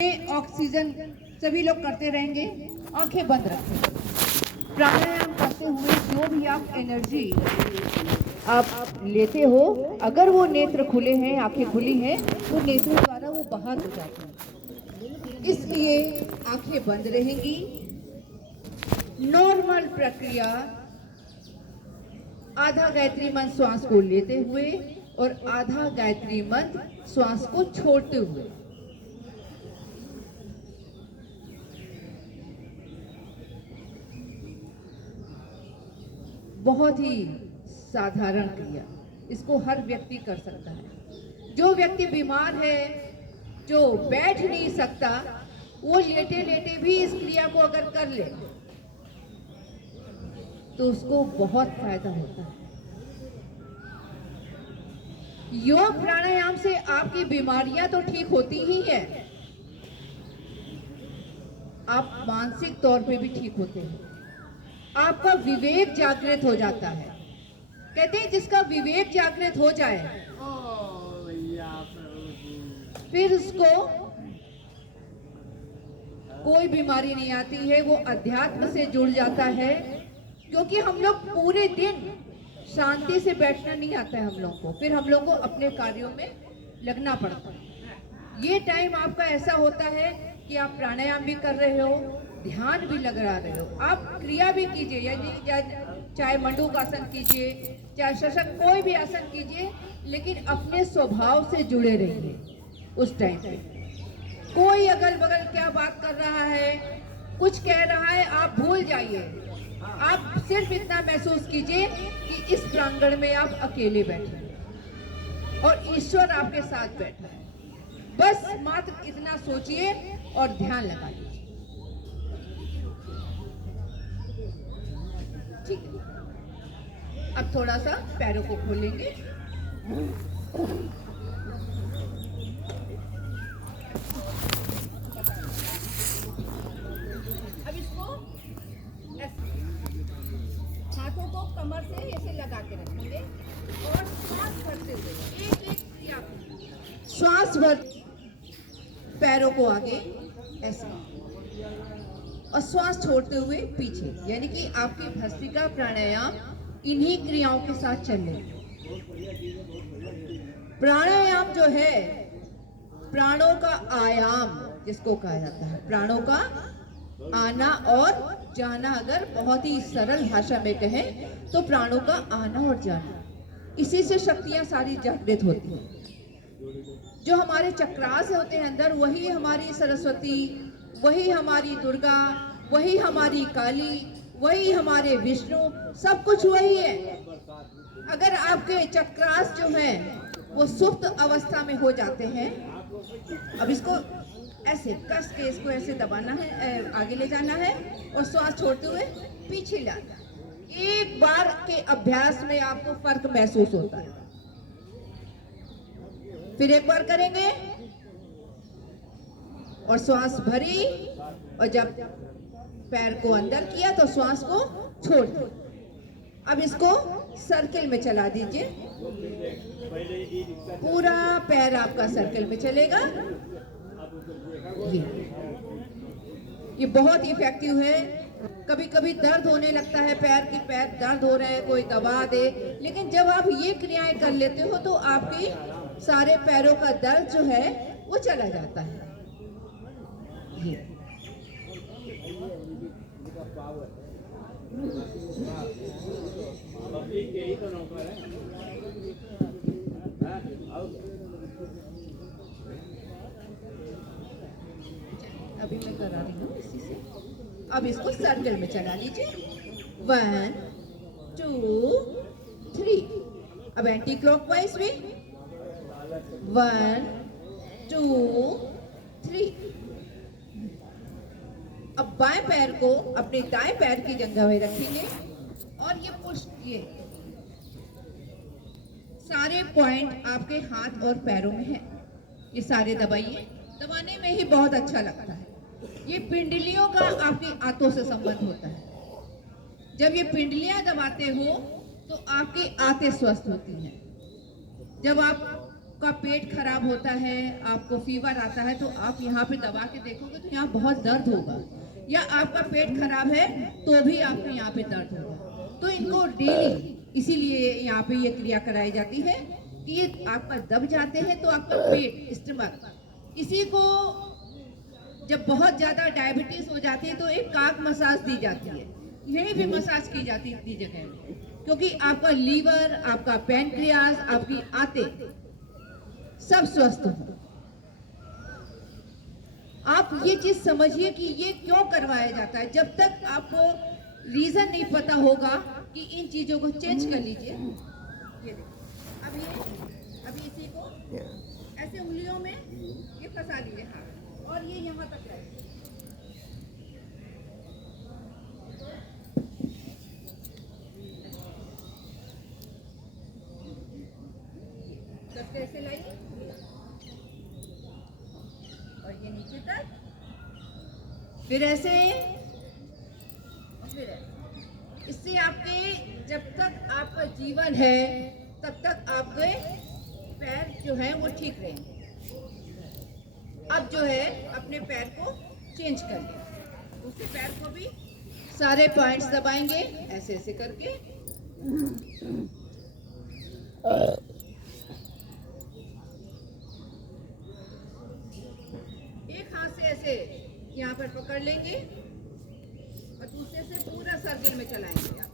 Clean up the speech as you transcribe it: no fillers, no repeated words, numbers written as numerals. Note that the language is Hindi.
ऑक्सीजन सभी लोग करते रहेंगे, आंखें बंद रखें। प्राणायाम करते हुए जो भी आप एनर्जी आप लेते हो, अगर वो नेत्र खुले हैं, आंखें खुली हैं, तो नेत्रों द्वारा वो बाहर हो जाते हैं। इसलिए आंखें बंद रहेंगी। नॉर्मल प्रक्रिया, आधा गायत्री मंत्र श्वास को लेते हुए और आधा गायत्री मंत्र श्वास को छोड़ते हुए। बहुत ही साधारण क्रिया, इसको हर व्यक्ति कर सकता है। जो व्यक्ति बीमार है, जो बैठ नहीं सकता, वो लेटे लेटे भी इस क्रिया को अगर कर ले तो उसको बहुत फायदा होता है। योग प्राणायाम से आपकी बीमारियां तो ठीक होती ही है, आप मानसिक तौर पे भी ठीक होते हैं। आपका विवेक जागृत हो जाता है। कहते हैं जिसका विवेक जागृत हो जाए फिर उसको कोई बीमारी नहीं आती है, वो अध्यात्म से जुड़ जाता है। क्योंकि हम लोग पूरे दिन शांति से बैठना नहीं आता है हम लोग को, फिर हम लोग को अपने कार्यों में लगना पड़ता है। ये टाइम आपका ऐसा होता है कि आप प्राणायाम भी कर रहे हो, ध्यान भी लगा रहे हो, आप क्रिया भी कीजिए, यानी चाहे मंडूक आसन कीजिए, चाहे शशक, कोई भी आसन कीजिए, लेकिन अपने स्वभाव से जुड़े रहिए। उस टाइम पे कोई अगल बगल क्या बात कर रहा है, कुछ कह रहा है, आप भूल जाइए। आप सिर्फ इतना महसूस कीजिए कि इस प्रांगण में आप अकेले बैठे हैं और ईश्वर आपके साथ बैठा है। बस मात्र इतना सोचिए और ध्यान लगा लीजिए। ठीक है, अब थोड़ा सा पैरों को खोलेंगे। अब इसको हाथों को कमर से ऐसे लगा के रखेंगे और श्वास भरते हुए एक एक क्रिया, श्वास भर, पैरों को आगे ऐसे और श्वास छोड़ते हुए पीछे, यानी कि आपकी भस्त्रिका प्राणायाम इन्हीं क्रियाओं के साथ चले। प्राणायाम जो है प्राणों का आयाम जिसको कहा जाता है, प्राणों का आना और जाना। अगर बहुत ही सरल भाषा में कहें तो प्राणों का आना और जाना, इसी से शक्तियां सारी जागृत होती हैं। जो हमारे चक्रास होते हैं अंदर, वही हमारी सरस्वती, वही हमारी दुर्गा, वही हमारी काली, वही हमारे विष्णु, सब कुछ वही है। अगर आपके चक्रास जो है वो सुप्त अवस्था में हो जाते हैं, अब इसको ऐसे कस के इसको ऐसे दबाना है, आगे ले जाना है और श्वास छोड़ते हुए पीछे लाना। एक बार के अभ्यास में आपको फर्क महसूस होता है। फिर एक बार करेंगे और श्वास भरी, और जब पैर को अंदर किया तो श्वास को छोड़ दो। अब इसको सर्किल में चला दीजिए, पूरा पैर आपका सर्किल में चलेगा। ये बहुत इफेक्टिव है। कभी कभी दर्द होने लगता है पैर की, पैर दर्द हो रहे हैं, कोई दबा दे, लेकिन जब आप ये क्रियाएं कर लेते हो तो आपकी सारे पैरों का दर्द जो है वो चला जाता है। ये अभी मैं करा रही हूँ इसी से। अब इसको सर्कल में चला लीजिए, 1 2 3। अब एंटी क्लॉकवाइज में 1 2 3। अब बाएं पैर को अपने दाएं पैर की जगह में रखेंगे और ये पुश, ये सारे पॉइंट आपके हाथ और पैरों में है, ये सारे दबाइए। दबाने में ही बहुत अच्छा लगता है। ये पिंडलियों का आपकी आंतों से संबंध होता है। जब ये पिंडलियां दबाते हो तो आपकी आंतें स्वस्थ होती हैं। जब आप आपका पेट खराब होता है, आपको फीवर आता है, तो आप यहाँ पे दबा के देखोगे तो यहाँ बहुत दर्द होगा, या आपका पेट खराब है तो भी आपको यहाँ पे दर्द होगा। तो इनको डेली इसीलिए यहाँ पे ये क्रिया कराई जाती है कि ये आपका दब जाते हैं तो आपका पेट, स्टमक, इसी को जब बहुत ज्यादा डायबिटीज हो जाती है तो एक काक मसाज दी जाती है, यही भी मसाज की जाती है इतनी जगह में, क्योंकि आपका लीवर, आपका पैनक्रियाज, आपकी आंतें सब स्वस्थ हो। आप ये चीज समझिए कि ये क्यों करवाया जाता है। जब तक आपको रीजन नहीं पता होगा कि इन चीजों को चेंज कर लीजिए। ये देखिए, अभी इसी को ऐसे उंगलियों में ये फंसा लीजिए, हाँ, और ये यहाँ तक लाइए। ऐसे लाइए और ये नीचे तक, फिर ऐसे, और फिर ऐसे। इससे आपके जब तक आपका जीवन है तब तक आपके पैर जो है वो ठीक रहेंगे। अब जो है अपने पैर को चेंज कर लें, दूसरे पैर को भी सारे पॉइंट्स दबाएंगे ऐसे ऐसे करके। एक हाथ से ऐसे यहाँ पर पकड़ लेंगे और दूसरे से पूरा सर्किल में चलाएंगे।